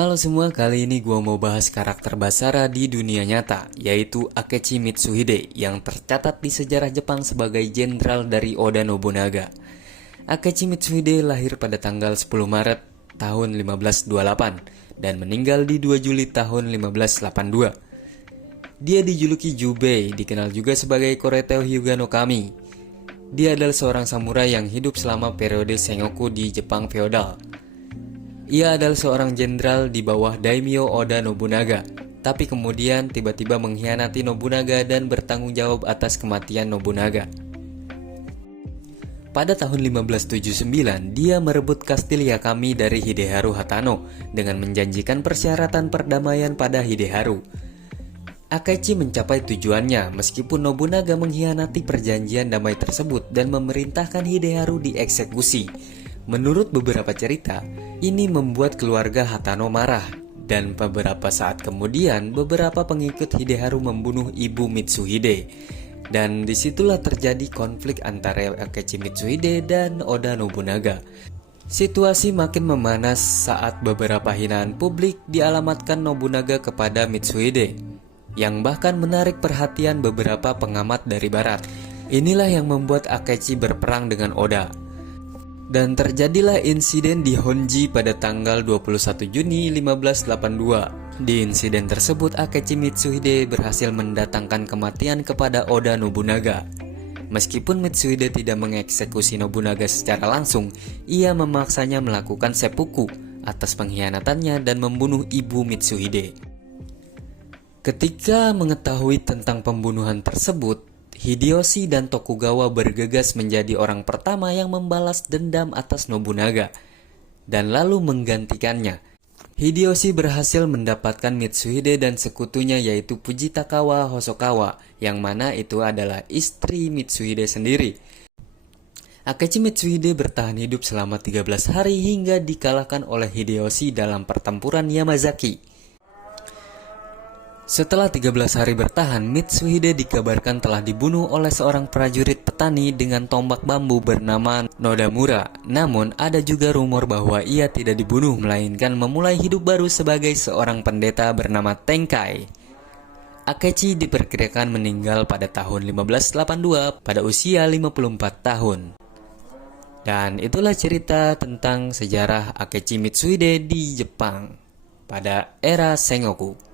Halo semua, kali ini gua mau bahas karakter Basara di dunia nyata, yaitu Akechi Mitsuhide yang tercatat di sejarah Jepang sebagai jenderal dari Oda Nobunaga. Akechi Mitsuhide lahir pada tanggal 10 Maret tahun 1528 dan meninggal di 2 Juli tahun 1582. Dia dijuluki Jubei, dikenal juga sebagai Koreteo Hyuga no Kami. Dia adalah seorang samurai yang hidup selama periode Sengoku di Jepang feodal. Ia adalah seorang jenderal di bawah Daimyo Oda Nobunaga, tapi kemudian tiba-tiba mengkhianati Nobunaga dan bertanggung jawab atas kematian Nobunaga. Pada tahun 1579, dia merebut kastil Yakami dari Hideharu Hatano dengan menjanjikan persyaratan perdamaian pada Hideharu. Akechi mencapai tujuannya meskipun Nobunaga mengkhianati perjanjian damai tersebut dan memerintahkan Hideharu dieksekusi. Menurut beberapa cerita, ini membuat keluarga Hatano marah, dan beberapa saat kemudian beberapa pengikut Hideharu membunuh ibu Mitsuhide. Dan disitulah terjadi konflik antara Akechi Mitsuhide dan Oda Nobunaga. Situasi makin memanas saat beberapa hinaan publik dialamatkan Nobunaga kepada Mitsuhide, yang bahkan menarik perhatian beberapa pengamat dari barat. Inilah yang membuat Akechi berperang dengan Oda. Dan terjadilah insiden di Honji pada tanggal 21 Juni 1582. Di insiden tersebut Akechi Mitsuhide berhasil mendatangkan kematian kepada Oda Nobunaga. Meskipun Mitsuhide tidak mengeksekusi Nobunaga secara langsung, ia memaksanya melakukan seppuku atas pengkhianatannya dan membunuh ibu Mitsuhide. Ketika mengetahui tentang pembunuhan tersebut, Hideyoshi dan Tokugawa bergegas menjadi orang pertama yang membalas dendam atas Nobunaga dan lalu menggantikannya. Hideyoshi berhasil mendapatkan Mitsuhide dan sekutunya yaitu Fujitakawa Hosokawa, yang mana itu adalah istri Mitsuhide sendiri. Akechi Mitsuhide bertahan hidup selama 13 hari hingga dikalahkan oleh Hideyoshi dalam pertempuran Yamazaki. Setelah 13 hari bertahan, Mitsuhide dikabarkan telah dibunuh oleh seorang prajurit petani dengan tombak bambu bernama Nodamura. Namun, ada juga rumor bahwa ia tidak dibunuh, melainkan memulai hidup baru sebagai seorang pendeta bernama Tenkai. Akechi diperkirakan meninggal pada tahun 1582 pada usia 54 tahun. Dan itulah cerita tentang sejarah Akechi Mitsuhide di Jepang pada era Sengoku.